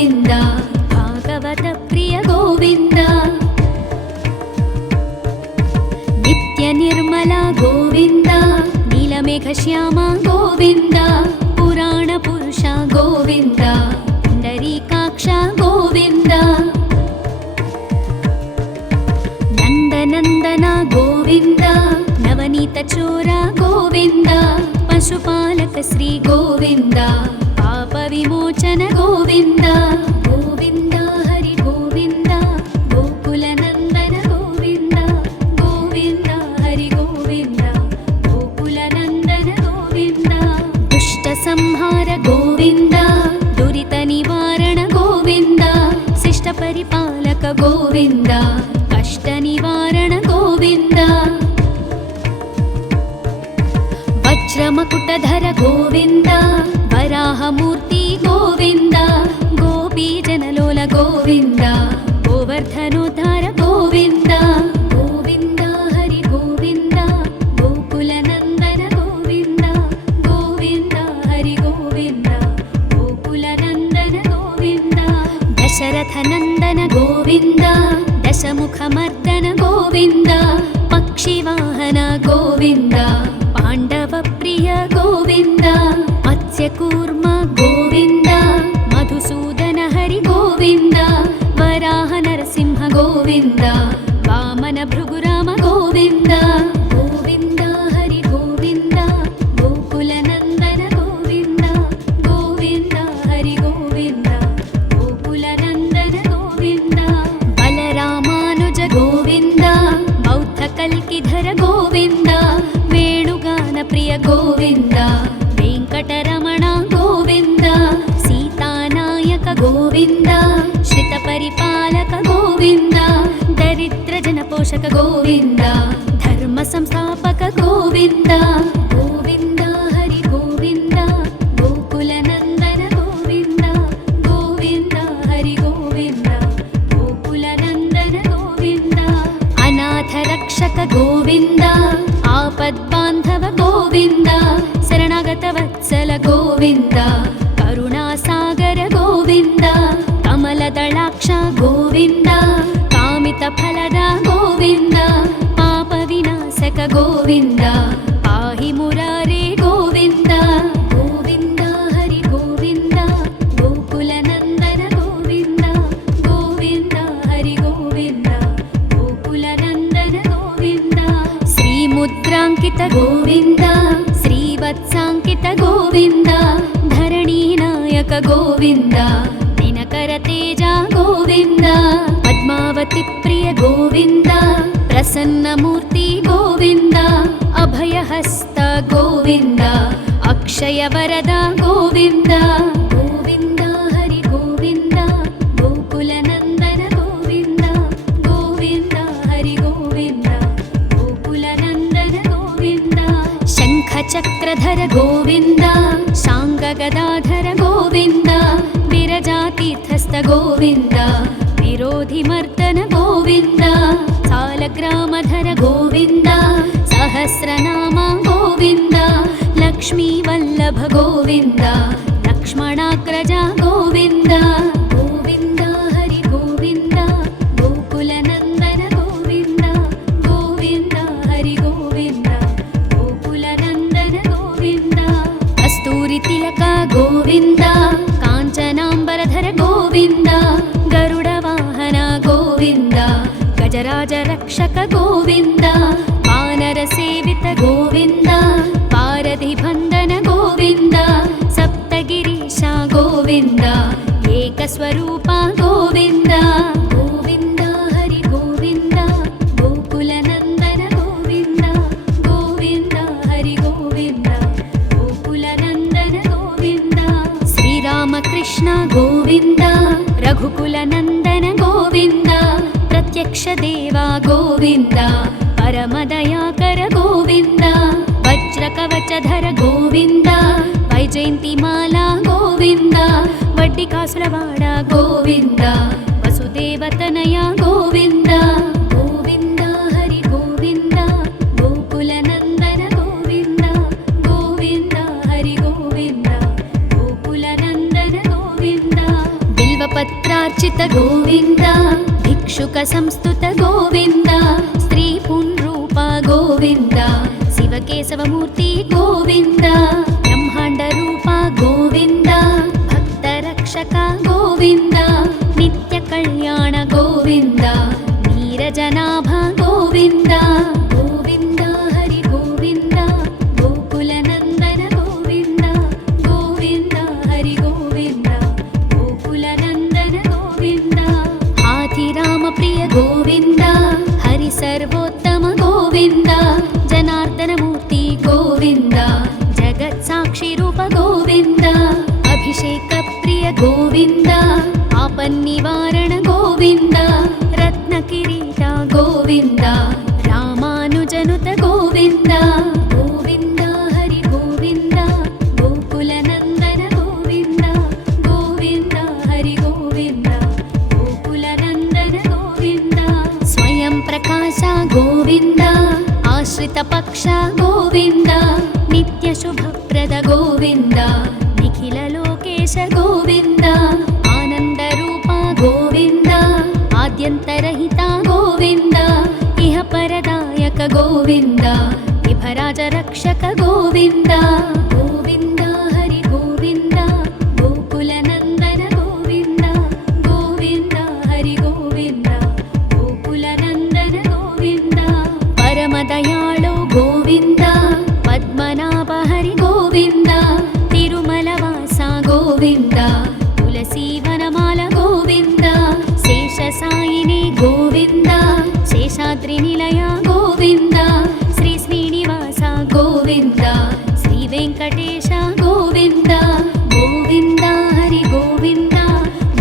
ಗೋವಿಂದ ಭಾಗವತ ಪ್ರಿಯ ಗೋವಿಂದ ನಿತ್ಯ ನಿರ್ಮಲ ಗೋವಿಂದ ನೀಲಮೇಘ ಶ್ಯಾಮ ಗೋವಿಂದ ಪುರಾಣ ಪುರುಷ ಗೋವಿಂದ ಪುಂಡರೀಕಾಕ್ಷ ಗೋವಿಂದ ನಂದನಂದನ ಗೋವಿಂದ ನವನೀತ ಚೋರ ಗೋವಿಂದ ಪಶುಪಾಲಕ ಶ್ರೀ ಗೋವಿಂದ ಪಾಪ ವಿಮೋಚನ ಗೋವಿಂದ ಗೋವಿಂದ ಹರಿ ಗೋವಿಂದ ಗೋಕುಲ ನಂದನ ಗೋವಿಂದ ಗೋವಿಂದ ಹರಿ ಗೋವಿಂದ ಗೋಕುಲ ನಂದನ ಗೋವಿಂದ ದುಷ್ಟ ಸಂಹಾರ ಗೋವಿಂದ ದುರಿತ ನಿವಾರಣ ಗೋವಿಂದ ಶಿಷ್ಟ ಪರಿಪಾಲಕ ಗೋವಿಂದ ಕಷ್ಟ ನಿವಾರಣ ಗೋವಿಂದ ವಜ್ರಮಕುಟಧರ ಗೋವಿಂದ ವರಾಹಮೂರ್ತಿ ಗೋವಿಂದ ಗೋಪೀ ಜನಲೋಲ ಗೋವಿಂದ ಗೋವರ್ಧನೋದ್ಧಾರ ಗೋವಿಂದ ಗೋವಿಂದ ಹರಿ ಗೋವಿಂದ ಗೋಕುಲ ನಂದನ ಗೋವಿಂದ ಗೋವಿಂದ ಹರಿ ಗೋವಿಂದ ಗೋಕುಲ ನಂದನ ಗೋವಿಂದ ದಶರಥ ನಂದನ ಗೋವಿಂದ ದಶಮುಖ ಮರ್ದನ ಗೋವಿಂದ ಪಕ್ಷಿವಾಹನ ಗೋವಿಂದ ಪಾಂಡವ ಪ್ರಿಯ ಗೋವಿಂದ ಮತ್ಸ್ಯಕೂರ್ಮ ಗೋವಿಂದ ಮಧುಸೂದನ ಹರಿ ಗೋವಿಂದ ವರಾಹ ನರಸಿಂಹ ಗೋವಿಂದ ವಾಮನ ಭೃಗುರಾಮ ಗೋವಿಂದ ಗೋವಿಂದ ಹರಿ ಗೋವಿಂದ ಗೋಕುಲ ನಂದನ ಗೋವಿಂದ ಗೋವಿಂದ ಹರಿ ಗೋವಿಂದ ಗೋಕುಲ ನಂದನ ಗೋವಿಂದ ಬಲರಾಮಾನುಜ ಗೋವಿಂದ ಬೌದ್ಧ ಕಲ್ಕಿಧರ ಗೋವಿಂದ ವೇಣುಗಾನ ಪ್ರಿಯ ಗೋವಿಂದ ವೆಂಕಟರಮಣ ಗೋವಿಂದ ಸೀತಾನಾಯಕ ಗೋವಿಂದ ಶ್ರಿತ ಪರಿಪಾಲಕ ಗೋವಿಂದ ದರಿದ್ರ ಜನಪೋಷಕ ಗೋವಿಂದ ಧರ್ಮ ಸಂಸ್ಥಾಪಕ ಗೋವಿಂದ ಗೋವಿಂದ ಹರಿ ಗೋವಿಂದ ಗೋಕುಲ ನಂದನ ಗೋವಿಂದ ಗೋವಿಂದ ಹರಿ ಗೋವಿಂದ ಗೋಕುಲ ನಂದನ ಗೋವಿಂದ ಅನಾಥ ರಕ್ಷಕ ಗೋವಿಂದ ಆಪದ್ಬಾಂಧವ ಗೋವಿಂದ ಶರಣಾಗತ ವತ್ಸಲ ಗೋವಿಂದ ಕರುಣಾಸಾಗರ ಗೋವಿಂದ ಕಮಲದಳಾಕ್ಷ ಗೋವಿಂದ ಕಾಮಿತ ಫಲದ ಗೋವಿಂದ ಪಾಪ ವಿನಾಶಕ ಗೋವಿಂದ ಪಾಹಿ ಮುರಾರೇ ಗೋವಿಂದ ಗೋವಿಂದ ಹರಿ ಗೋವಿಂದ ಗೋಕುಲ ನಂದನ ಗೋವಿಂದ ಗೋವಿಂದ ಹರಿ ಗೋವಿಂದ ಗೋಕುಲ ನಂದನ ಗೋವಿಂದ ಶ್ರೀ ಮುದ್ರಾಂಕಿತ ಗೋವಿಂದ ಶ್ರೀವತ್ಸಾಂಕಿತ ಗೋವಿಂದ ಧರಣಿ ನಾಯಕ ಗೋವಿಂದ ದಿನಕರ ತೇಜ ಗೋವಿಂದ ಪದ್ಮಾವತಿ ಪ್ರಿಯ ಗೋವಿಂದ ಪ್ರಸನ್ನ ಮೂರ್ತಿ ಗೋವಿಂದ ಅಭಯಹಸ್ತ ಗೋವಿಂದ ಅಕ್ಷಯ ವರದ ಗೋವಿಂದ ಗೋವಿಂದ ಹರಿ ಗೋವಿಂದ ಗೋಕುಲ ನಂದನ ಗೋವಿಂದ ಗೋವಿಂದ ಹರಿ ಗೋವಿಂದ ಗೋಕುಲ ನಂದನ ಗೋವಿಂದ ಶಂಖ ಚಕ್ರಧರ ಗೋವಿಂದ ಶಾಂಗ ಗದಾಧರ ಗೋವಿಂದ ವಿರಜಾತೀರ್ಥಸ್ಥ ಗೋವಿಂದ ವಿರೋಧಿ ಮರ್ದನ ಗೋವಿಂದ ಸಾಲಗ್ರಾಮಧರ ಗೋವಿಂದ ಸಹಸ್ರನಾಮ ಗೋವಿಂದ ಲಕ್ಷ್ಮೀ ವಲ್ಲಭ ಗೋವಿಂದ ಲಕ್ಷ್ಮಣಾಗ್ರಜ ಗೋವಿಂದ ಗೋವಿಂದ ಹರಿ ಗೋವಿಂದ ಗೋಕುಲ ನಂದನ ಗೋವಿಂದ ಗೋವಿಂದ ಹರಿ ಗೋವಿಂದ ಗೋಕುಲ ನಂದನ ಗೋವಿಂದ ಕಸ್ತೂರಿ ತಿಲಕ ಗೋವಿಂದ ಕಾಂಚನಾಂಬರಧರ ಗೋವಿಂದ ಗರುಡ ವಾಹನ ಗೋವಿಂದ ಗಜರಾಜ ರಕ್ಷಕ ಗೋವಿಂದ ವಾನರ ಸೇವಿತ ಗೋವಿಂದ ಪಾರಧಿ ಬಂಧನ ಗೋವಿಂದ ಸಪ್ತಗಿರೀಶ ಗೋವಿಂದ ಏಕಸ್ವರೂಪ ಗೋವಿಂದ ಗೋವಿಂದ ಹರಿ ಗೋವಿಂದ ಗೋಕುಲ ನಂದನ ಗೋವಿಂದ ಗೋವಿಂದ ಹರಿ ಗೋವಿಂದ ಗೋಕುಲ ನಂದನ ಗೋವಿಂದ ಶ್ರೀರಾಮಕೃಷ್ಣ ಗೋವಿಂದ ರಘುಕುಲ ನಂದನ ಗೋವಿಂದ ಪ್ರತ್ಯಕ್ಷ ದೇವ ಗೋವಿಂದ ಪರಮದಯಾಕರ ಗೋವಿಂದ ವಜ್ರ ಕವಚಧರ ಗೋವಿಂದ ವೈಜಯಂತಿ ಮಾಲಾ ಗೋವಿಂದ ವಡ್ಡಿ ಕಾಸುರವಾಡ ಗೋವಿಂದ ವಸುದೇವತನಯ ಗೋವಿಂದ ಗೋವಿಂದ ಹರಿ ಗೋವಿಂದ ಗೋಕುಲ ನಂದನ ಗೋವಿಂದ ಗೋವಿಂದ ಹರಿ ಗೋವಿಂದ ಗೋಕುಲ ನಂದನ ಗೋವಿಂದ ಬಿಲ್ವ बिल्वपत्रार्चित गोविन्द भिक्षुक संस्तुत गोविन्द स्त्री पुंरूप गोविन्द शिवकेशवमूर्ति गोविन्द ब्रह्माण्ड रूप गोविन्द भक्तरक्षक गोविन्द नित्य कल्याण गोविन्द नीरजनाभ गोविन्द गोविन्द हरि गोविन्द गोकुलनन्दन गोविन्द गोविन्द हरि गोविन्द गोकुलनन्दन गोविन्द हाथिराम प्रिय गोविन्द हरि सर्वोत्तम गोविन्द जनार्दनमूर्ति गोविन्द जगत्साक्षि रूप गोविन्द अभिषेक प्रिय गोविन्द आपन्निवारण गोविन्द रत्नकिरीट गोविन्द रामानुजनुत गोविन्द गोविन्द हरि गोविन्द गोकुलनन्दन गोविन्द गोविन्द हरि गोविन्द गोकुलनन्दन गोविन्द स्वयं प्रकाश गोविन्द आश्रित पक्ष गोविन्द नित्य शुभप्रद गोविन्द निखिल लोकेश गोविन्द आनंद रूप गोविन्द आद्यन्तरहित गोविन्द इह परदायक गोविन्द विभराज रक्षक गोविन्द गोविन्द हरि गोविन्द गोकुलनन्दन गोविन्द गोविन्द हरि गोविन्द गोकुलनन्दन गोविन्द परमदयाळु गोविन्द पद्मनाभ हरि गोविन्द तिरुमलवास गोविन्द तुलसीवनमाल गोविन्द शेषसायिनी गोविन्द शेषाद्रिनिलय गोविन्द श्री श्रीनिवास गोविन्द श्री वेङ्कटेश गोविन्द गोविन्द हरि गोविन्द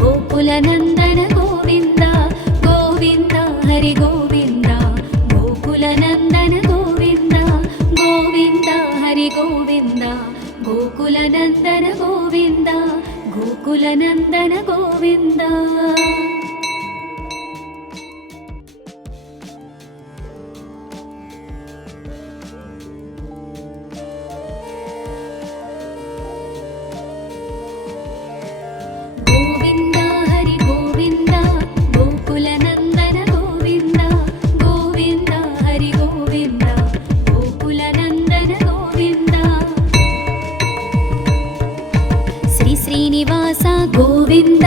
गोकुलनन्दन गोविन्द गोविन्द हरि गोविन्द गोकुलनन्दन गोविन्द गोविन्द हरि गोविन्द गोकुलनन्दन गोविन्द गोकुलनन्दन गोविन्द गोविन्द हरि गोविन्द गोकुलनन्दन गोविन्द गोविन्द हरि गोविन्द गोकुलनन्दन गोविन्द श्री श्रीनिवास गोविन्द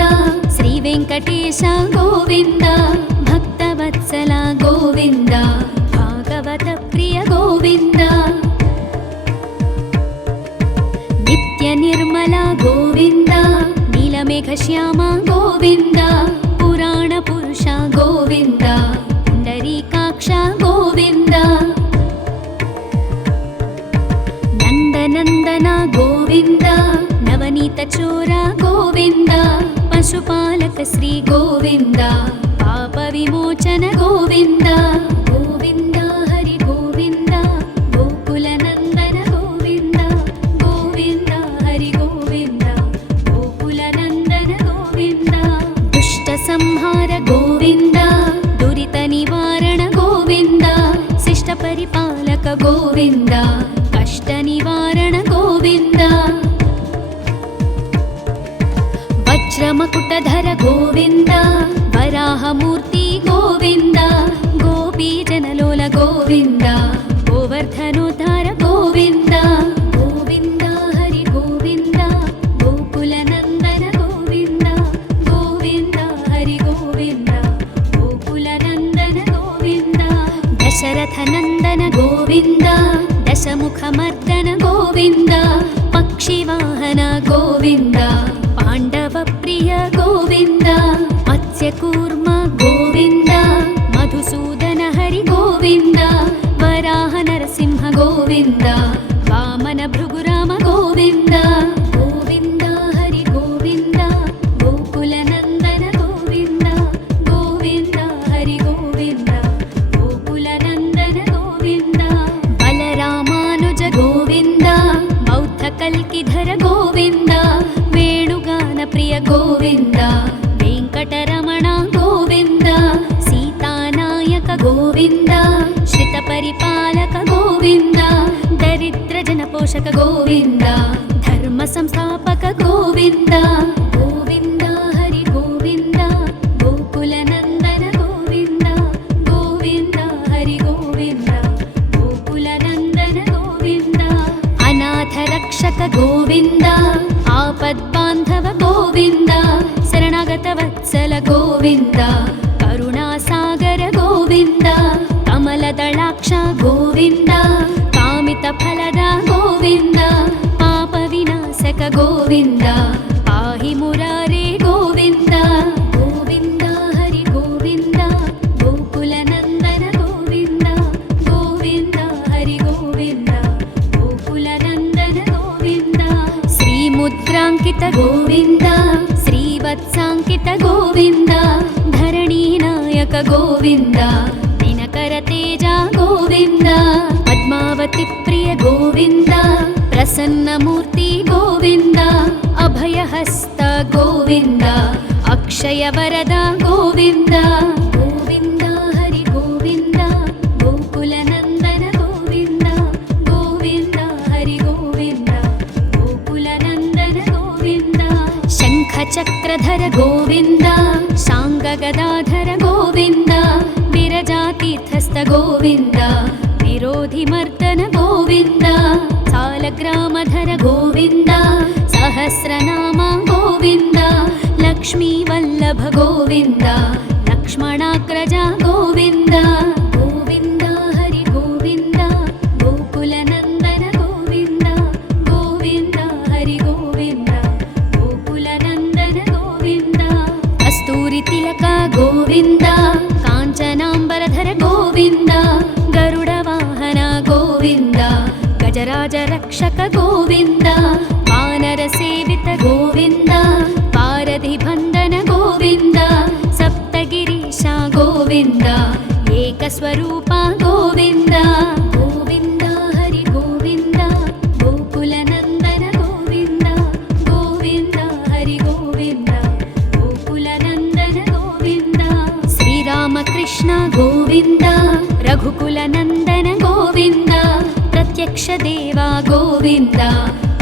श्री वेङ्कटेश गोविन्द भक्तवत्सल गोविन्द भागवत प्रिय गोविन्द नित्य निर्मल गोविन्द नीलमेघश्याम गोविन्द पुराण पुरुष गोविन्द पुण्डरीकाक्ष गोविन्द नन्दनन्दन गोविन्द नवनीत चोर गोविन्द पशुपालक श्री गोविन्द पाप विमोचन गोविन्द गोविन्द हरि गोविन्द गोकुलनन्दन गोविन्द गोविन्द हरि गोविन्द गोकुलनन्दन गोविन्द दुष्ट संहार गोविन्द दुरित निवारण गोविन्द शिष्ट परिपालक गोविन्द कष्ट निवारण गोविन्द वज्रमकुटधर गोविन्द वराहमूर्ति गोविन्द गोपीजनलोल गोविन्द गोवर्धनोद्धार गोविन्द गोविन्द हरि गोविन्द गोकुलनन्दन गोविन्द गोविन्द हरि गोविन्द गोकुलनन्दन गोविन्द दशरथनन्दन गोविन्द दशमुखमर्दन गोविन्द पक्षिवाहन गोविन्द पाण्डवप्रिय गोविन्द मत्स्यकूर्म गोविन्द मधुसूदन हरि गोविन्द वराह नरसिंह गोविन्द वामन भृगुराम गोविन्द गोविन्द हरि गोविन्द गोकुलनन्दन गोविन्द गोविन्द हरि गोविन्द गोकुलनन्दन गोविन्द बलरामानुज गोविन्द बौद्धकल्किधर गोविन्द वेणुगान प्रिय गोविन्द वेङ्कटरमण गोविन्द सीतानायक गोविन्द श्रितपरिपालक गोविन्द दरिद्रजनपोषक गोविन्द धर्मसंस्थापक गोविन्द गोविन्द हरि गोविन्द ಗೋವಿಂದ ಕರುಣಾಸಾಗರ ಗೋವಿಂದ ಕಮಲದಳಾಕ್ಷ ಗೋವಿಂದ ಕಾಮಿತ ಫಲದ ಗೋವಿಂದ ಪಾಪ ವಿನಾಶಕ ಗೋವಿಂದ ಪಾಹಿ ಮುರಾರೇ ಗೋವಿಂದ ಗೋವಿಂದ ಹರಿ ಗೋವಿಂದ ಗೋಕುಲ ನಂದನ ಗೋವಿಂದ ಗೋವಿಂದ ಹರಿ ಗೋವಿಂದ ಗೋಕುಲ ನಂದನ ಗೋವಿಂದ ಶ್ರೀ ಮುದ್ರಾಂಕಿತ ಗೋವಿಂದ ಶ್ರೀವತ್ಸಾಂಕಿತ ಗೋವಿಂದ ಧರಣಿ ನಾಯಕ ಗೋವಿಂದ ದಿನಕರ ತೇಜ ಗೋವಿಂದ ಪದ್ಮಾವತಿ ಪ್ರಿಯ ಗೋವಿಂದ ಪ್ರಸನ್ನ ಮೂರ್ತಿ ಗೋವಿಂದ ಅಭಯಹಸ್ತ ಗೋವಿಂದ ಅಕ್ಷಯ ವರದ ಗೋವಿಂದ ಗೋವಿಂದ ಹರಿ ಗೋವಿಂದ ಗೋಕುಲ ನಂದನ ಗೋವಿಂದ ಗೋವಿಂದ ಹರಿ ಗೋವಿಂದ ಗೋಕುಲ ನಂದನ ಗೋವಿಂದ ಶಂಖ ಚಕ್ರಧರ ಗೋವಿಂದ ಶಾಂಗ ಗದಾಧರ ಗೋವಿಂದ ವಿರಜಾತೀರ್ಥಸ್ಥ ಗೋವಿಂದ ವಿರೋಧಿ ಮರ್ದನ ಗೋವಿಂದ ಸಾಲಗ್ರಾಮಧರ ಗೋವಿಂದ ಸಹಸ್ರನಾಮ ಗೋವಿಂದ ಲಕ್ಷ್ಮೀ ವಲ್ಲಭ ಗೋವಿಂದ ಲಕ್ಷ್ಮಣಾಗ್ರಜ ಗೋವಿಂದ ಗೋವಿಂದ ಹರಿ ಗೋವಿಂದ ಗೋಕುಲ ನಂದನ ಗೋವಿಂದ ಗೋವಿಂದ ಹರಿ ಗೋವಿಂದ ಗೋಕುಲ ನಂದನ ಗೋವಿಂದ ಕಸ್ತೂರಿ ತಿಲಕ ಗೋವಿಂದ ಕಾಂಚನಾಂಬರಧರ ಗೋವಿಂದ ಗರುಡ ವಾಹನ ಗೋವಿಂದ ಗಜರಾಜ ರಕ್ಷಕ ಗೋವಿಂದ ವಾನರ ಸೇವಿತ ಗೋವಿಂದ ಪಾರಧಿ ಬಂಧನ ಗೋವಿಂದ ಸಪ್ತಗಿರೀಶ ಗೋವಿಂದ ಏಕಸ್ವರೂಪ ಗೋವಿಂದ ಗೋವಿಂದ ಹರಿ ಗೋವಿಂದ ಗೋಕುಲ ನಂದನ ಗೋವಿಂದ ಗೋವಿಂದ ಹರಿ ಗೋವಿಂದ ಗೋಕುಲ ನಂದನ ಗೋವಿಂದ ಶ್ರೀರಾಮಕೃಷ್ಣ ಗೋವಿಂದ ರಘುಕುಲ ನಂದನ ಗೋವಿಂದ ಪ್ರತ್ಯಕ್ಷ ದೇವ ಗೋವಿಂದ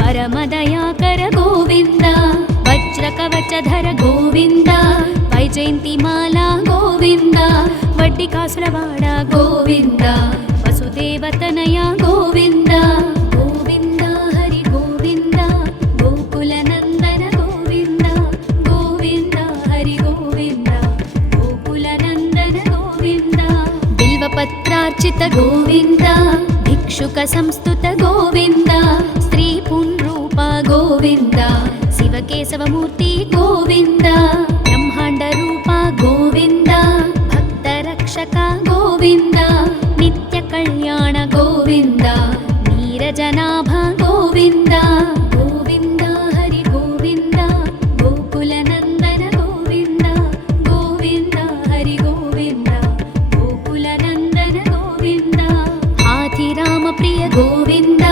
ಪರಮ ದಯಾಕರ ಗೋವಿಂದ ವಜ್ರ ಕವಚಧರ ಗೋವಿಂದ ವೈಜಯಂತಿ ಮಾಲಾ ಗೋವಿಂದ ವಡ್ಡಿ ಕಾಸುರವಾಡ ಗೋವಿಂದ ವಸುದೇವತನಯ ಗೋವಿಂದ ಗೋವಿಂದ ಹರಿ ಗೋವಿಂದ ಗೋಕುಲ ನಂದನ ಗೋವಿಂದ ಗೋವಿಂದ ಹರಿ ಗೋವಿಂದ ಗೋಕುಲ ನಂದನ ಗೋವಿಂದ ಬಿಲ್ವಪತ್ರಾರ್ಚಿತ ಗೋವಿಂದ ಭಿಕ್ಷುಕ ಸಂಸ್ತುತ ಗೋವಿಂದ ಸ್ತ್ರೀ ಪುಂರೂಪ ಗೋವಿಂದ ಶಿವಕೇಶವ ಮೂರ್ತಿ ಗೋವಿಂದ ಬ್ರಹ್ಮಾಂಡ ರೂಪ ಗೋವಿಂದ ಭಕ್ತ ರಕ್ಷಕ ಗೋವಿಂದ ನಿತ್ಯ ಕಲ್ಯಾಣ ಗೋವಿಂದ ನೀರಜನಾಭ ಗೋವಿಂದ ಗೋವಿಂದ ಹರಿ ಗೋವಿಂದ ಗೋಕುಲ ನಂದನ ಗೋವಿಂದ ಗೋವಿಂದ ಹರಿ ಗೋವಿಂದ ಗೋಕುಲ ನಂದನ ಗೋವಿಂದ ಹಾಥಿರಾಮ ಪ್ರಿಯ ಗೋವಿಂದ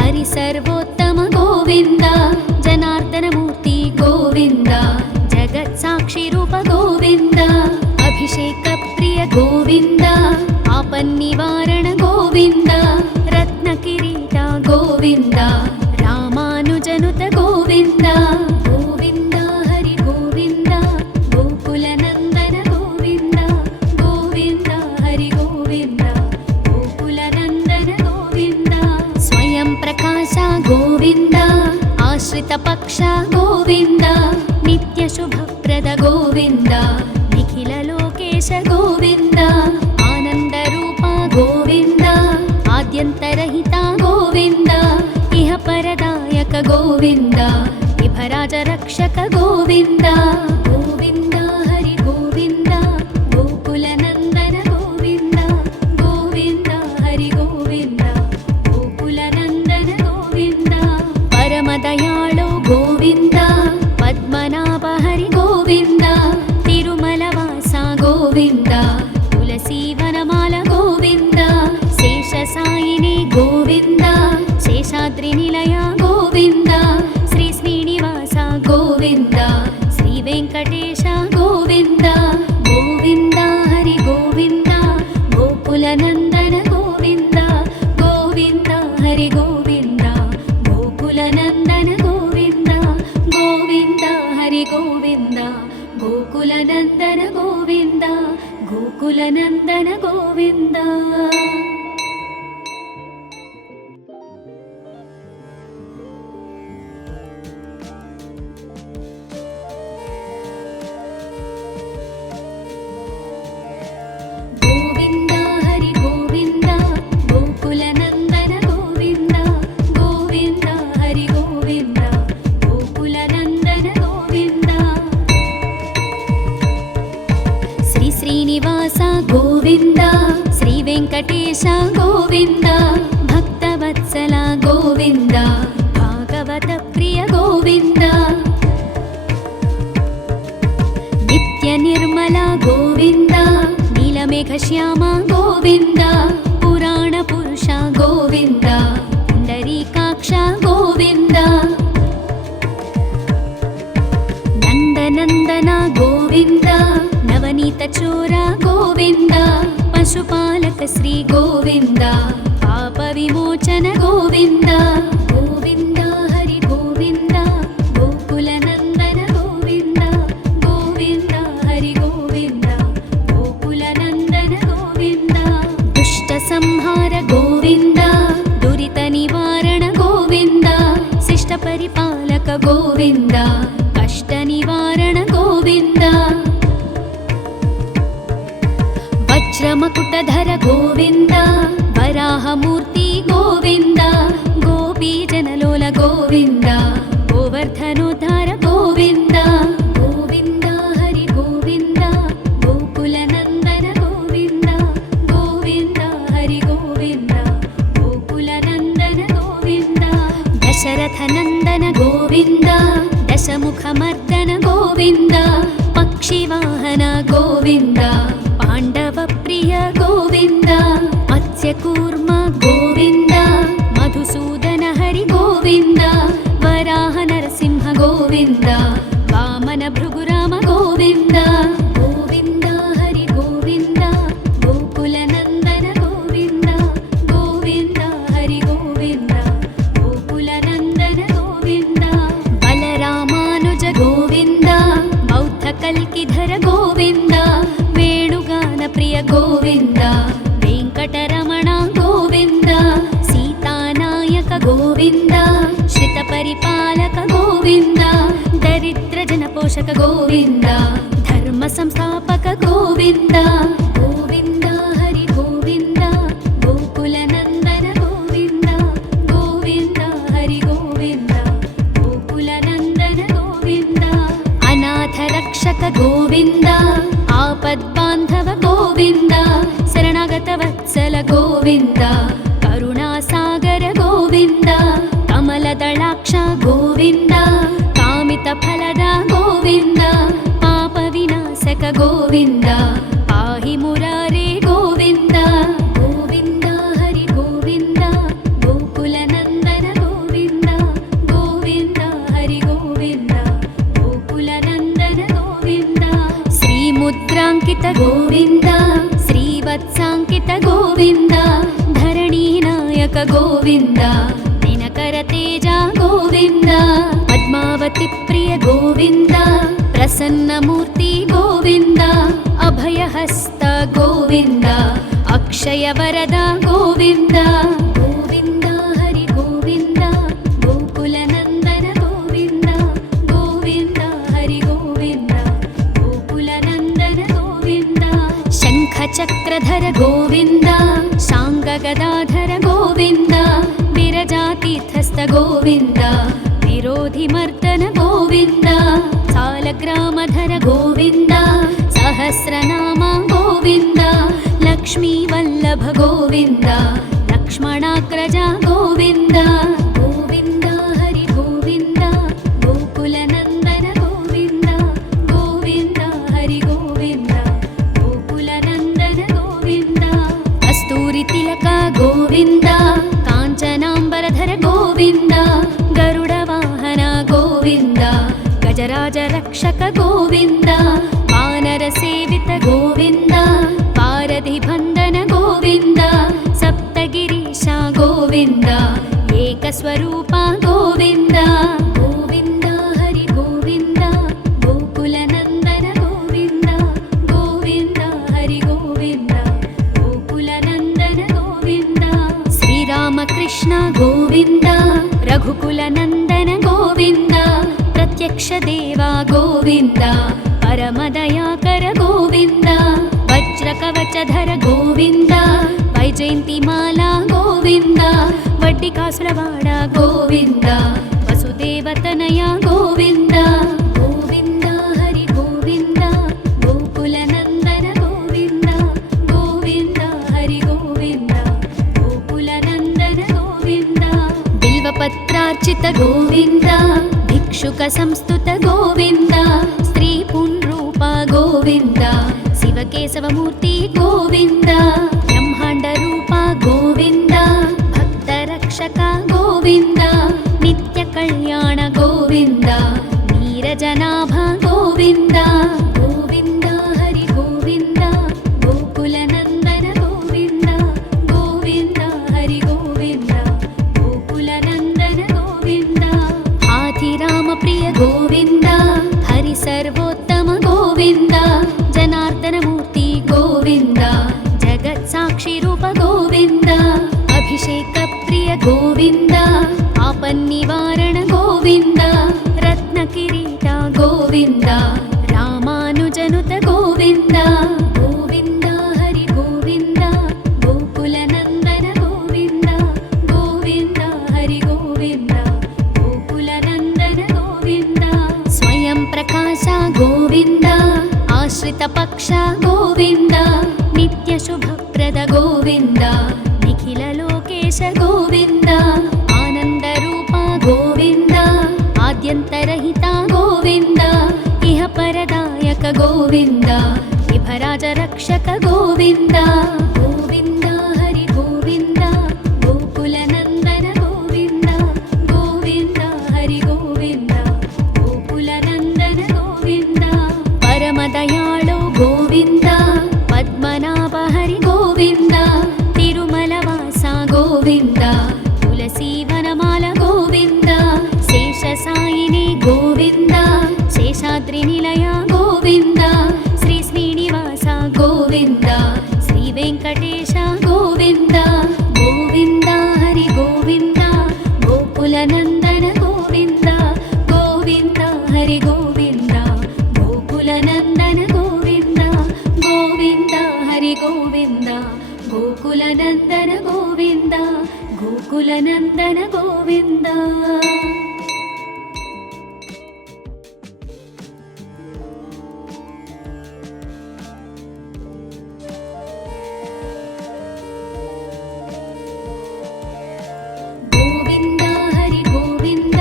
ಹರಿ ಸರ್ವೋತ್ತಮ ಗೋವಿಂದ ಜನಾರ್ದನ ಮೂರ್ತಿ ಗೋವಿಂದ ಜಗತ್ ಸಾಕ್ಷಿ ರೂಪ ಗೋವಿಂದ ಅಭಿಷೇಕ ಪ್ರಿಯ ಗೋವಿಂದ ಆಪನ್ನಿವಾರಣ ಗೋವಿಂದ ರತ್ನ ಕಿರೀಟ ಗೋವಿಂದ ರಾಮಾನುಜನುತ ಗೋವಿಂದ ಗೋವಿಂದ ಹರಿ ಗೋವಿಂದ ಗೋಕುಲ ನಂದನ ಗೋವಿಂದ ಗೋವಿಂದ ಹರಿ ಗೋವಿಂದ ಗೋಕುಲ ನಂದನ ಗೋವಿಂದ ಸ್ವಯಂ ಪ್ರಕಾಶ ಗೋವಿಂದ ಆಶ್ರಿತ ಪಕ್ಷ ಗೋವಿಂದ ನಿತ್ಯ ಶುಭಪ್ರದ ಗೋವಿಂದ ನಿಖಿಲ ಲೋಕೇಶ ಗೋವಿಂದ ಆನಂದ ರೂಪ ಗೋವಿಂದ ಆದ್ಯಂತರಹಿತ ಗೋವಿಂದ ಇಹ ಪರದಾಯಕ ಗೋವಿಂದ ಇಭರಾಜ ರಕ್ಷಕ ಗೋವಿಂದ ಗೋವಿಂದ ಹರಿ ಗೋವಿಂದ ಗೋಕುಲ ನಂದನ ಗೋವಿಂದ ಗೋವಿಂದ ಹರಿ ಗೋವಿಂದ ಗೋಕುಲ ನಂದನ ಗೋವಿಂದ ಪರಮ ದಯಾಳು ಗೋವಿಂದ ಪದ್ಮನಾಭ ಹರಿ ಗೋವಿಂದ ತಿರುಮಲ ವಾಸ ಗೋವಿಂದ ತುಳಸಿ ವನಮಾಲ ಗೋವಿಂದ ಶೇಷ ಸಾಯಿನಿ ಗೋವಿಂದ ಶೇಷಾದ್ರಿ ನಿಲಯ ಗೋವಿಂದ ಶ್ರೀ ಶ್ರೀನಿವಾಸ ಗೋವಿಂದ ಶ್ರೀ ವೆಂಕಟೇಶ ಗೋವಿಂದ ಗೋವಿಂದ ಹರಿ ಗೋವಿಂದ ಗೋಕುಲ ನಂದನ ಗೋವಿಂದ ಗೋವಿಂದ ಹರಿ ಗೋವಿಂದ ಗೋಕುಲ ನಂದನ ಗೋವಿಂದ ಗೋವಿಂದ ಹರಿ ಗೋವಿಂದ ಗೋಕುಲ ನಂದನ ಗೋವಿಂದ ಗೋಕುಲ ನಂದನ ಗೋವಿಂದ. గోవింద శ్రీ వెంకటేశ గోవింద భక్తవత్సల గోవింద భాగవత ప్రియ గోవింద నిత్య నిర్మల గోవింద నీలమేఘ శ్యామ గోవింద పురాణ పురుష గోవింద పుండరీకాక్ష గోవింద నందనందన గోవింద నవనీత చోర గోవింద పశుపాలక శ్రీ గోవింద పాప విమోచన గోవింద గోవింద హరి గోవింద గోకుల నందన గోవింద గోవింద హరి గోవింద గోకుల నందన గోవింద దుష్ట సంహార గోవింద దురిత నివారణ గోవింద శిష్ట పరిపాలక గోవింద కష్ట నివారణ గోవింద వజ్రమకుటధర గోవింద వరాహమూర్తి గోవింద గోపీజనలోల గోవింద గోవర్ధనోద్ధార గోవింద గోవింద హరి గోవింద గోకుల నందన గోవింద గోవింద హరి గోవింద గోకుల నందన గోవింద దశరథ నందన గోవింద దశముఖమర్దన గోవింద పక్షివాహన గోవింద పాండవ ప్రియ గోవింద మత్స్యకూర్మ గోవింద మధుసూదన హరి గోవింద వరాహ నరసింహ గోవింద వామన భృగురామ గోవింద గోవింద హరి గోవింద గోకుల నందన గోవింద గోవింద హరి గోవింద గోకుల నందన గోవింద బలరామానుజ గోవింద బౌద్ధ కల్కిధర గోవింద వేణుగాన ప్రియ గోవింద వెంకటరమణ గోవింద సీతానాయక గోవింద శ్రిత పరిపాలక గోవింద దరిద్ర జన పోషక గోవింద ధర్మ సంస్థాపక గోవింద గోవింద హరి గోవింద గోకుల నందన గోవింద గోవింద హరి గోవింద గోకుల నందన గోవింద అనాథ రక్షక గోవింద ఆపద్బాంధవ గోవింద శరణాగత వత్సల గోవింద కరుణాసాగర గోవింద కమలదళాక్ష గోవింద కామిత ఫలద గోవింద పాప వినాశక గోవింద పాహి మురారే గోవింద గోవింద హరి గోవింద గోకుల నందన గోవింద గోవింద హరి గోవింద గోకుల నందన గోవింద శ్రీముద్రాంకిత గోవింద శ్రీవత్సాంకిత గోవింద ధరణీనాయక గోవింద దినకర తేజ గోవింద పద్మావతి ప్రియ గోవింద ప్రసన్నమూర్తి గోవింద అభయహస్త గోవింద అక్షయ వరద గోవింద గోవింద హరి గోవింద గోకుల నందన గోవింద గోవింద హరి గోవింద గోకుల నందన గోవింద శంఖ చక్రధర గోవింద శాంగ గదాధర గోవింద విరజాతీర్థస్థ గోవింద విరోధి మర్దన గోవింద సాలగ్రామధర గోవింద సహస్రనామ గోవింద లక్ష్మీ వల్లభ గోవింద లక్ష్మణాగ్రజ గోవింద గోవింద హరి గోవింద గోకుల నందన గోవింద గోవింద హరి గోవింద గోకుల నందన గోవింద కస్తూరి తిలక గోవింద కాంచనాంబరధర గోవింద గరుడ వాహన గోవింద గజరాజ రక్షక గోవింద వానర సేవిత గోవింద పారధి బంధన గోవింద సప్తగిరీశ గోవింద ఏకస్వరూప గోవింద గోవింద హరి గోవింద గోకుల నందన గోవింద గోవింద హరి గోవింద గోకుల నందన గోవింద శ్రీరామకృష్ణ గోవింద రఘుకుల నందన గోవింద ప్రత్యక్ష దేవా గోవింద పరమదయాకర గోవింద వజ్ర కవచధర గోవింద వైజయంతిమాలా గోవింద వడ్డి కాసులవాడ గోవింద వసుదేవతనయ గోవింద గోవింద హరి గోవింద గోకుల నందన గోవింద గోవింద भिक्षुकपूजित गोविन्द भिक्षुकसंस्तुत गोविन्द स्त्रीपुंरूप गोविन्द शिवकेशवमूर्ति गोविन्द ब्रह्माण्डरूप गोविन्द भक्तरक्षक गोविन्द नित्यकल्याण गोविन्द नीरजनाभ गोविन्द गोविन्द हरि गोविन्द गोकुलनन्दन गोविन्द गोविन्द हरि गोविन्द गोकुलनन्दन गोविन्द आधिरामप्रिय गोविन्द हरि सर्वोत्तम गोविन्द जनार्दनमूर्ति गोविन्द जगत्साक्षिरूप गोविन्द अभिषेकप्रिय गोविन्द आपन्निवारण गोविन्द रत्नकिरीट गोविन्द रामानुजनुत गोविन्द गोविन्द हरि गोविन्द गोकुलनन्दन गोविन्द गोविन्द हरि गोविन्द गोकुलनन्दन गोविन्द स्वयं प्रकाश गोविन्द आश्रितपक्ष गोविन्द नित्यशुभप्रद गोविन्द निखिललोकेश गोविन्द आनन्दरूप गोविन्द आद्यन्तरहिता गोविन्द इह परदायक गोविन्द विभराजरक्षक गोविन्द गोविन्द हरि गोविन्द गोकुलनन्दन गोविन्द गोविन्द हरि गोविन्द गोकुलनन्दन गोविन्द परमदयाळु गोविन्द पद्मनाभ हरि गोविन्द तिरुमलवास गोविन्द तुलसीवनमाल गोविन्द शेषसायिनी गोविन्द शेषाद्रिनिलय गोविन्द श्री श्रीनिवास गोविन्द श्रीवेङ्कटेश गोविन्द गोविन्द हरि गोविन्द गोकुलनन्दन गोविन्द गोविन्द हरि गोविन्द गोकुलनन्दन गोविन्द गोविन्द हरि गोविन्द गोकुलनन्दन गोविन्द गोकुलनन्दन गोविन्द गोविन्द हरि गोविन्द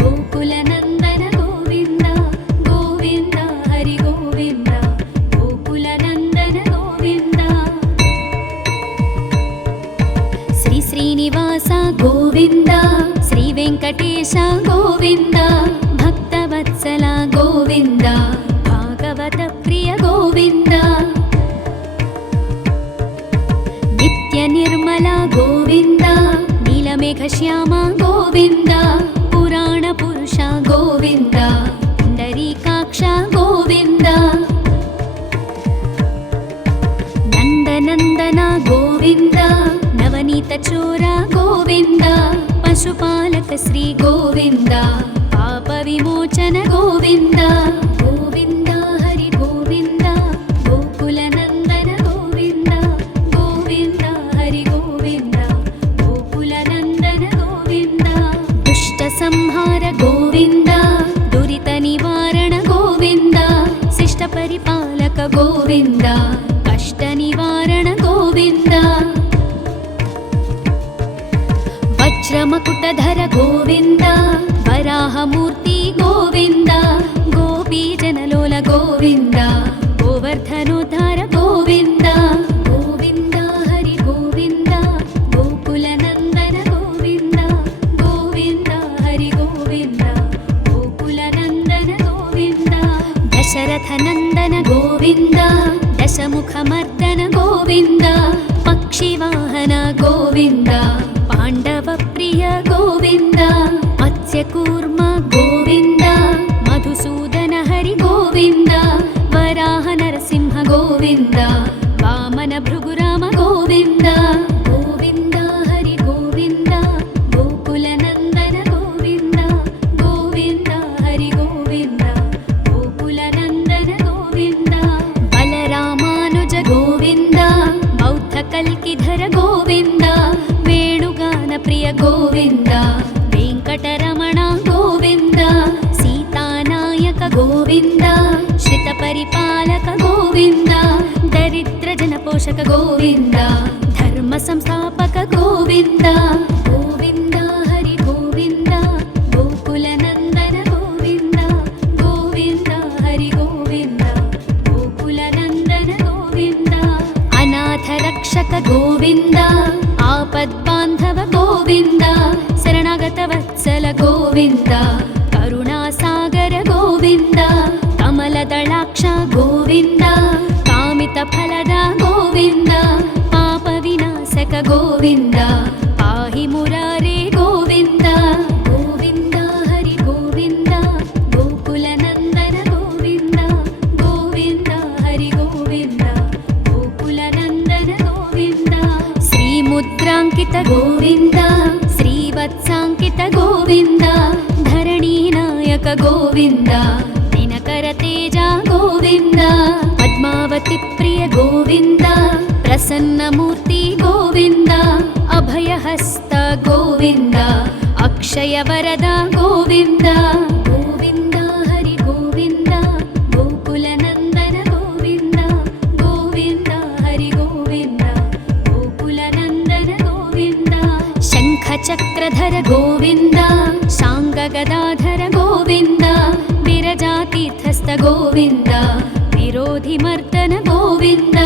गोकुलनन्दन गोविन्द गोविन्द हरि गोविन्द गोकुलनन्दन गोविन्द श्री श्रीनिवास गोविन्द श्रीवेङ्कटेश गोविन्द भक्तवत्सल गोविन्द भागवतप्रिय गोविन्द नित्यनिर्मल गोविन्द नीलमेघश्याम गोविन्द पुराणपुरुष गोविन्द पुण्डरीकाक्ष गोविन्द नन्दनन्दन गोविन्द नवनीतचोर गोविन्द पशुपालक श्री गोविन्द पापविमोचन गोविन्द गोविन्द हरि गोविन्द गोकुलनन्दन गोविन्द गोविन्द हरि गोविन्द गोकुलनन्दन गोविन्द दुष्टसंहार गोविन्द दुरितनिवारण गोविन्द शिष्टपरिपालक गोविन्द कष्टनिवारण गोविन्द वज्रमकुटधर गोविन्द वराहमूर्ति गोविन्द गोपीजनलोल गोविन्द गोवर्धनोद्धार गोविन्द गोविन्द हरि गोविन्द गोकुलनन्दन गोविन्द गोविन्द हरि गोविन्द गोकुलनन्दन गोविन्द दशरथनन्दन गोविन्द दशमुखमर्दन गोविन्द पक्षिवाहन गोविन्द पाण्डवप्रिय गोविन्द मत्स्यकूर्म गोविन्द मधुसूदन हरि गोविन्द वराह नरसिंह गोविन्द वामन भृगुराम गोविन्द गोविन्द हरि गोविन्द गोकुलनन्दन गोविन्द गोविन्द हरि गोविन्द गोकुलनन्दन गोविन्द बलरामानुज गोविन्द बौद्धकल्किधर गोविन्द वेणुगानप्रिय गोविन्द वेङ्कटरमण गोविन्द सीतानायक गोविन्द श्रितपरिपालक गोविन्द दरिद्रजनपोषक गोविन्द धर्मसंस्थापक गोविन्द गोविन्द हरि गोविन्द ಗೋವಿಂದ ಆಪದ್ಬಾಂಧವ ಗೋವಿಂದ ಶರಣಾಗತ ವತ್ಸಲ ಗೋವಿಂದ ಕರುಣಾಸಾಗರ ಗೋವಿಂದ ಕಮಲದಳಾಕ್ಷ ಗೋವಿಂದ ಕಾಮಿತ ಫಲದ ಗೋವಿಂದ ಪಾಪ ವಿನಾಶಕ ಗೋವಿಂದ ಪಾಹಿ ಮುರಾರೇ ಗೋವಿಂದ ಗೋವಿಂದ ಹರಿ ಗೋವಿಂದ ಗೋಕುಲ ನಂದನ ಗೋವಿಂದ ಗೋವಿಂದ ಹರಿ ಗೋವಿಂದ ಗೋಕುಲ ನಂದನ ಗೋವಿಂದ ಶ್ರೀ ಮುದ್ರಾಂಕಿತ ಗೋವಿಂದ ಶ್ರೀವತ್ಸಾಂಕಿತ ಗೋವಿಂದ ಧರಣಿ ನಾಯಕ ಗೋವಿಂದ ದಿನಕರ ತೇಜ ಗೋವಿಂದ ಪದ್ಮಾವತಿ ಪ್ರಿಯ ಗೋವಿಂದ ಪ್ರಸನ್ನ ಮೂರ್ತಿ ಗೋವಿಂದ ಅಭಯಹಸ್ತ ಗೋವಿಂದ ಅಕ್ಷಯ ವರದ ಗೋವಿಂದ ಗೋವಿಂದ ಹರಿ ಗೋವಿಂದ ಗೋಕುಲ ನಂದನ ಗೋವಿಂದ ಗೋವಿಂದ ಹರಿ ಗೋವಿಂದ ಗೋಕುಲ ನಂದನ ಗೋವಿಂದ ಶಂಖ ಚಕ್ರಧರ ಗೋವಿಂದ ಶಾಂಗ ಗದಾಧರ ಗೋವಿಂದ ವಿರಜಾತೀರ್ಥಸ್ಥ ಗೋವಿಂದ ವಿರೋಧಿ ಮರ್ದನ ಗೋವಿಂದ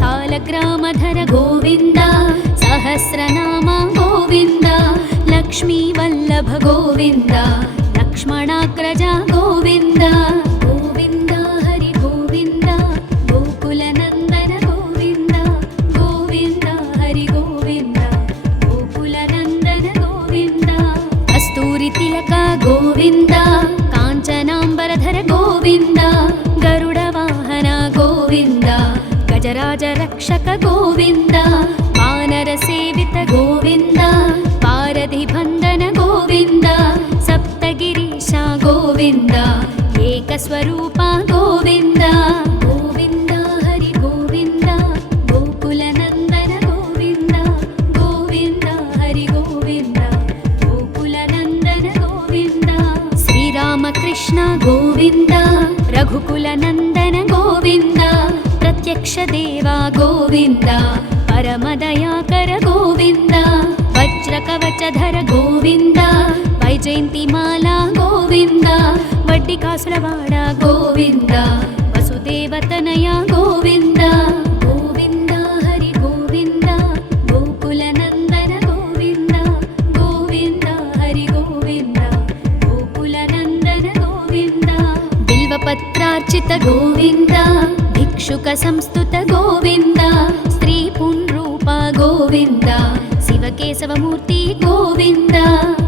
ಸಾಲಗ್ರಾಮಧರ ಗೋವಿಂದ ಸಹಸ್ರನಾಮ ಗೋವಿಂದ ಲಕ್ಷ್ಮೀ ವಲ್ಲಭ ಗೋವಿಂದ ಲಕ್ಷ್ಮಣಾಗ್ರಜ ಗೋವಿಂದ ಗೋವಿಂದ ಹರಿ ಗೋವಿಂದ ಗೋಕುಲ ನಂದನ ಗೋವಿಂದ ಗೋವಿಂದ ಹರಿ ಗೋವಿಂದ ಗೋಕುಲ ನಂದನ ಗೋವಿಂದ ಕಸ್ತೂರಿ ತಿಲಕ ಗೋವಿಂದ ಕಾಂಚನಾಂಬರಧರ ಗೋವಿಂದ ಗರುಡ ವಾಹನ ಗೋವಿಂದ ಗಜರಾಜ ರಕ್ಷಕ ಗೋವಿಂದ ವಾನರ ಸೇವಿತ ಗೋವಿಂದ ಪಾರಧಿ ಬಂಧನ ಗೋವಿಂದ ಸಪ್ತಗಿರೀಶ ಗೋವಿಂದ ಏಕಸ್ವರೂಪ ಗೋವಿಂದ ಗೋವಿಂದ ಹರಿ ಗೋವಿಂದ ಗೋಕುಲ ನಂದನ ಗೋವಿಂದ ಗೋವಿಂದ ಹರಿ ಗೋವಿಂದ ಗೋಕುಲ ನಂದನ ಗೋವಿಂದ ಶ್ರೀರಾಮಕೃಷ್ಣ ಗೋವಿಂದ ರಘುಕುಲ ನಂದನ ಗೋವಿಂದ ಪ್ರತ್ಯಕ್ಷ ದೇವ ಗೋವಿಂದ ಪರಮದಯಾಕರ ಗೋವಿಂದ ವಜ್ರ ಕವಚಧರ ಗೋವಿಂದ ವೈಜಯಂತಿ ಮಾಲಾ ಗೋವಿಂದ ವಡ್ಡಿಕಾಸುರವಾಡ ಗೋವಿಂದ ವಸುದೇವತನಯ ಗೋವಿಂದ ಗೋವಿಂದ ಹರಿ ಗೋವಿಂದ ಗೋಕುಲ ನಂದನ ಗೋವಿಂದ ಗೋವಿಂದ ಹರಿ ಗೋವಿಂದ ಗೋಕುಲ ನಂದನ ಗೋವಿಂದ ಬಿಲ್ವಪತ್ರಾರ್ಚಿತ ಗೋವಿಂದ ಭಿಕ್ಷುಕ ಸಂಸ್ತುತ ಗೋವಿಂದ ಸ್ತ್ರೀ ಪುಂರೂಪ ಗೋವಿಂದ ಶಿವಕೇಶವ ಮೂರ್ತಿ ಗೋವಿಂದ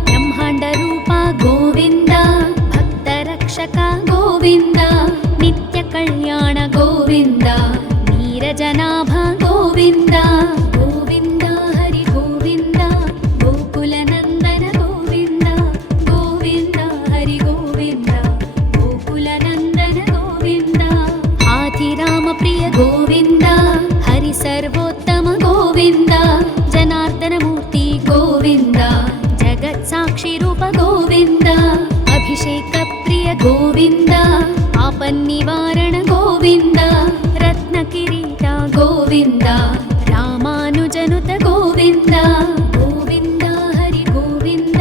ಬ್ರಹ್ಮಾಂಡ ರೂಪ ಗೋವಿಂದ ಭಕ್ತ ರಕ್ಷಕ ಗೋವಿಂದ ನಿತ್ಯ ಕಲ್ಯಾಣ ಗೋವಿಂದ ನೀರಜನಾಭ ಗೋವಿಂದ ಗೋವಿಂದ ಹರಿ ಗೋವಿಂದ ಗೋಕುಲ ನಂದನ ಗೋವಿಂದ ಗೋವಿಂದ ಹರಿ ಗೋವಿಂದ ಗೋಕುಲ ನಂದನ ಗೋವಿಂದ ಹಾಥಿರಾಮ ಪ್ರಿಯ ಗೋವಿಂದ ಹರಿ ಸರ್ವೋತ್ತಮ ಗೋವಿಂದ ಜನಾರ್ದನ ಮೂರ್ತಿ ಗೋವಿಂದ ಜಗತ್ ಸಾಕ್ಷಿ ರೂಪ ಗೋವಿಂದ ಅಭಿಷೇಕ ಪ್ರಿಯ ಗೋವಿಂದ ಆಪನ್ನಿವಾರಣ ಗೋವಿಂದ ರತ್ನ ಕಿರೀಟ ಗೋವಿಂದ ರಾಮಾನುಜನುತ ಗೋವಿಂದ ಗೋವಿಂದ ಹರಿ ಗೋವಿಂದ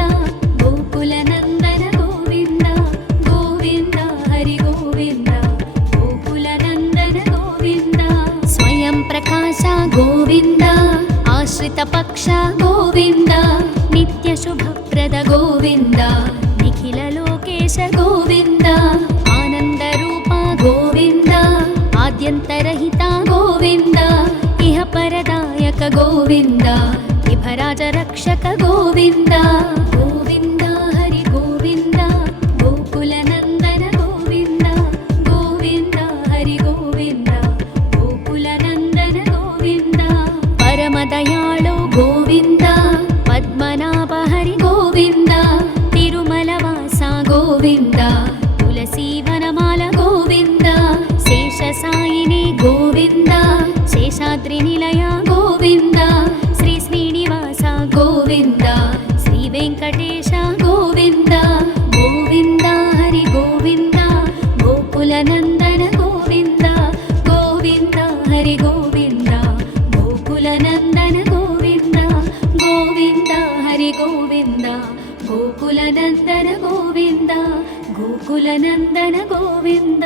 ಗೋಕುಲ ನಂದನ ಗೋವಿಂದ ಗೋವಿಂದ ಹರಿ ಗೋವಿಂದ ಗೋಕುಲ ನಂದನ ಗೋವಿಂದ ಸ್ವಯಂ ಪ್ರಕಾಶ ಗೋವಿಂದ ಆಶ್ರಿತ ಪಕ್ಷ ಗೋವಿಂದ ನಿತ್ಯ ಶುಭಪ್ರದ ಗೋವಿಂದ ನಿಖಿಲ ಲೋಕೇಶ ಗೋವಿಂದ ಆನಂದ ರೂಪ ಗೋವಿಂದ ಆದ್ಯಂತರಹಿತ ಗೋವಿಂದ ಇಹ ಪರದಾಯಕ ಗೋವಿಂದ ವಿಭರಾಜ ರಕ್ಷಕ ಗೋವಿಂದ ಗೋವಿಂದ ಹರಿ ಗೋವಿಂದ ಗೋಕುಲ ನಂದನ ಗೋವಿಂದ ಗೋವಿಂದ ಹರಿ ಗೋವಿಂದ ಗೋಕುಲ ನಂದನ ಗೋವಿಂದ ಪರಮ ದಯಾಳು ಗೋವಿಂದ ಪದ್ಮನಾಭ ಹರಿ ಗೋವಿಂದ ತಿರುಮಲ ವಾಸ ಗೋವಿಂದ ತುಳಸಿ ವನಮಾಲ ಗೋವಿಂದ ಶೇಷ ಸಾಯಿನಿ ಗೋವಿಂದ ಶೇಷಾದ್ರಿ ನಿಲಯ ಗೋವಿಂದ ಶ್ರೀ ಶ್ರೀನಿವಾಸ ಗೋವಿಂದ ಶ್ರೀ ವೆಂಕಟೇಶ ಗೋವಿಂದ ಗೋವಿಂದ ಹರಿ ಗೋವಿಂದ ಗೋಕುಲ ನಂದನ ಗೋವಿಂದ ಗೋವಿಂದ ಹರಿ ಗೋವಿಂದ ಗೋಕುಲ ನಂದನ ಗೋವಿಂದ ಗೋವಿಂದ ಹರಿ ಗೋವಿಂದ ಗೋಕುಲ ನಂದನ ಗೋವಿಂದ ಗೋಕುಲ ನಂದನ ಗೋವಿಂದ.